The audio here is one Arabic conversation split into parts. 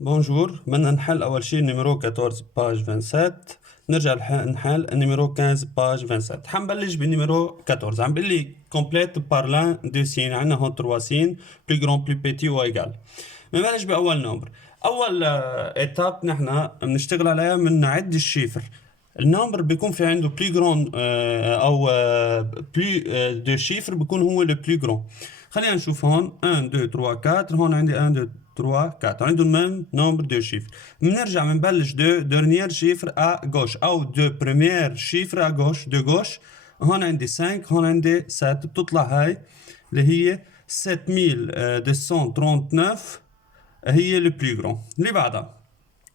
بونجور، بدنا نحل أول شي نيميرو 14 باج 27. نرجع نحل نيميرو 15 باج 27. حنبلش بنيميرو 14. عم بيقول لي كومبليت بار لان دو سين. عندنا هون 3 سين بلو جرون بلو بيتي وايجال. بنبلش بأول نمبر. أول إيتاب نحن بنشتغل عليها من نعد الشيفر. النمبر بيكون في عنده بلو جرون أو بلو دو شيفر بيكون هو لو بلو جرون. خلينا نشوف هون 1 2 3 4. هون عندي 1 2 3 4 عندهم ميم نومبر دو شيفر. بنرجع بنبلش دو دورنيير شيفر ا جوش او دو بريمير شيفر ا جوش دو جوش. هون عندي 5 هون عندي 7 بتطلع هاي اللي هي 7239 هي لو بلو جرون. اللي بعدها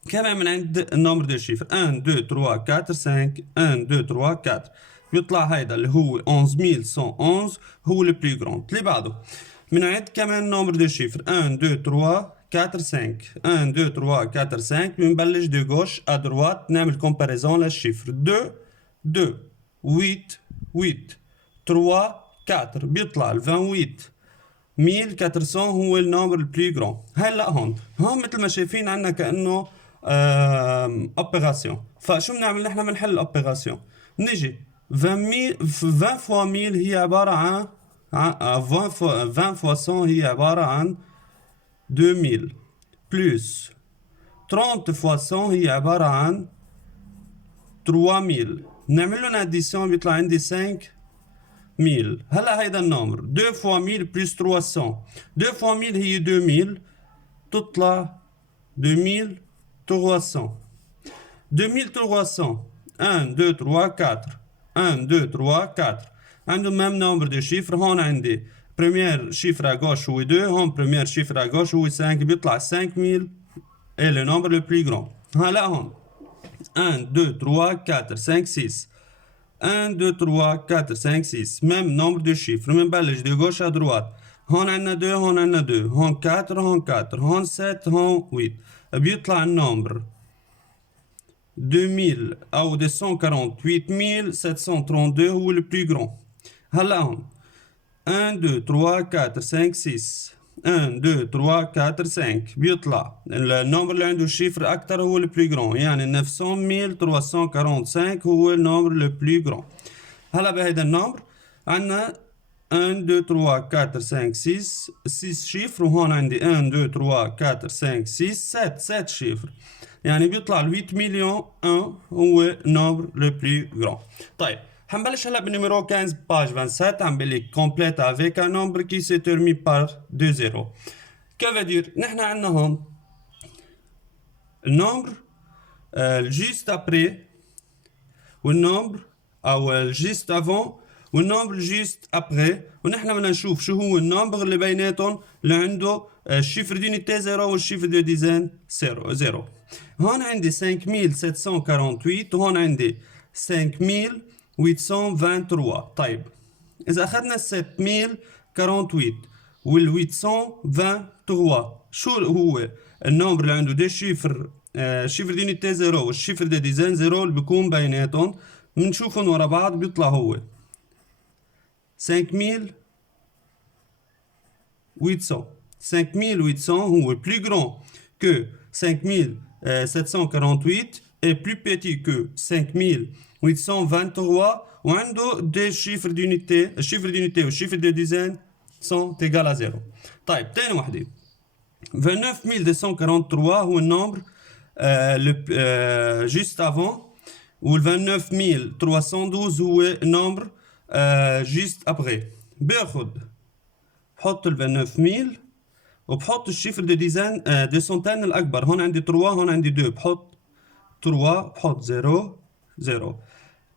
كمان من عند النمبر دو شيفر 1 2 3 4 5 1 2 3 4 بيطلع هيدا اللي هو 11111 هو لو بلو جرون. اللي بعده من عند كمان نمبر دو شيفر 1 2 3 4 5 1 2 3 4 5 بنبلش دو غوش ا دروات نعمل كومباريزون للشيفر 2 2 8 8 3 4 بيطلع ال 28 1400 هو النمبر البلو جرون. هلا هون مثل ما شايفين عندنا كانه اوبيراسيون. فشو بنعمل نحن؟ بنحل الاوبيراسيون. بنيجي 20 فوا 1000 هي عباره عن 20 فوا 100 هي عباره عن 2000 بلس 30 فوا 100 هي عباره عن 3000. بنعمل لهم اديسيون بيطلع عندي 5000. هلا هيدا النمبر 2 فوا 1000 بلس 300. 2 فوا 1000 هي 2000 تطلع 2300. 2300 1 2 3 4 1 2 3 4 عندهم ميم نمبر دو شيفر. هون عندي بريمير شيفر à gauche هو 2 هون بريمير شيفر à gauche هو 5 بيطلع 5000 et le nombre le plus grand. هلا هون 1 2 3 4 5 6 1 2 3 4 5 6 ميم نمبر دو شيفر. بنبلش دو gauche à droite. هون عندنا 2 هون عندنا 2 هون 4 هون 4 هون 7 هون 8 بيطلع النمبر 2000 او 248732 هو le plus grand. هلا هون 1 2 3 4 5 6 1 2 3 4 5 بيطلع النمبر اللي عنده الشيفر اكتر هو le plus grand، يعني 900345 هو النمبر le plus grand. هلا بهيدا النمبر عندنا 1 2 3 4 5 6 شيفر، وهون عندي 1 2 3 4 5 6 7 شيفر، يعني بيطلع ال 8 مليون 1 هو نمبر لو بلو غران. طيب حنبلش هلا بالنيميرو 15 باج 27. عم بيقول لك كومبليت افيك ان نمبر كي سي تيرمي بار 2 0. كيف دير؟ نحن عندنا هون النمبر جيست ابري والنمبر او جيست افون والنمبر جيست ابري، ونحن بدنا نشوف شو هو النمبر اللي بيناتهم اللي عنده الشيفر دونيتي 0 والشيفر دو ديزين 0. هون عندي 5748 وهون عندي 5823. طيب اذا اخذنا 7048 وال 823 شو هو النمبر اللي عنده دي شيفر شيفر دونيتي 0 والشيفر دو ديزين 0 اللي بيكون بيناتهم؟ بنشوفهم ورا بعض بيطلع هو 5800. 5800 هو plus grand que 5748 et plus petit que 5823 وعنده des chiffres d'unité. الشيفر d'unité والشيفر de dizaine sont égales à 0. طيب تاني وحدة 29243 هو النمبر juste avant، وال 29312 هو النمبر juste après. باخد بحط ال 29000 وبحط الشيفر دو ديزان دو سنتين الاكبر. هون عندي 3 هون عندي 2 بحط 3 بحط 0 0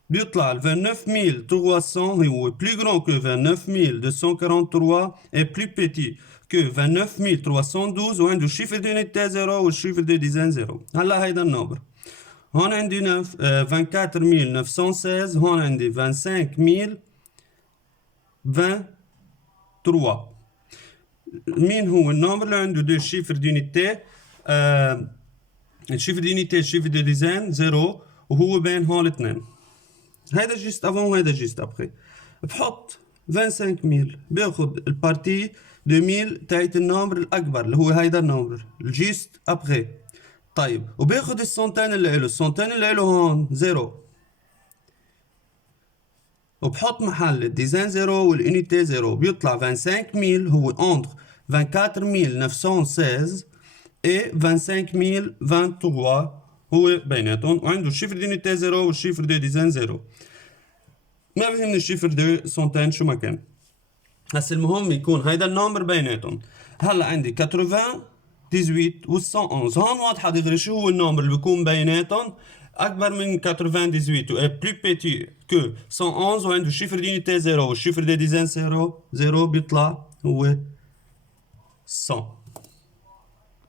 بيطلع ال 29300 هو plus grand que 29243 et plus petit que 29312 وعنده الشيفر دونيتي 0 والشيفر دو ديزان 0. هلا هيدا النمبر هون عندي 24916 هون عندي 25023. مين هو النمبر اللي عنده دو شيفر دونيتي؟ الشيفر دونيتي الشيفر دو ديزين 0 وهو بين هون الاثنين. هيدا جيست افون وهيدا جيست ابخي. بحط 25000 باخد البارتي 2000 تاعت النمبر الأكبر اللي هو هيدا النمبر الجيست أبغي. طيب وباخد السنتين اللي إله، السنتين اللي إله هون زيرو، وبحط محل الديزاين زيرو والانيتي زيرو، بيطلع 25000 هو entre 24916 et 25023 هو بيناتهم، وعنده الشيفر دينيتي زيرو والشيفر دي ديزاين زيرو. ما بهمني الشيفر دي سنتين شو ما كان، هسا المهم يكون هيدا النمبر بيناتهم. هلا عندي 80 18 و 111 هون واضحة دغري شو هو النمبر اللي بيكون بيناتهم أكبر من 98 و بلو بيتي كو 111 وعنده الشيفر دينيتي زيرو والشيفر دي ديزاين زيرو بيطلع هو 100.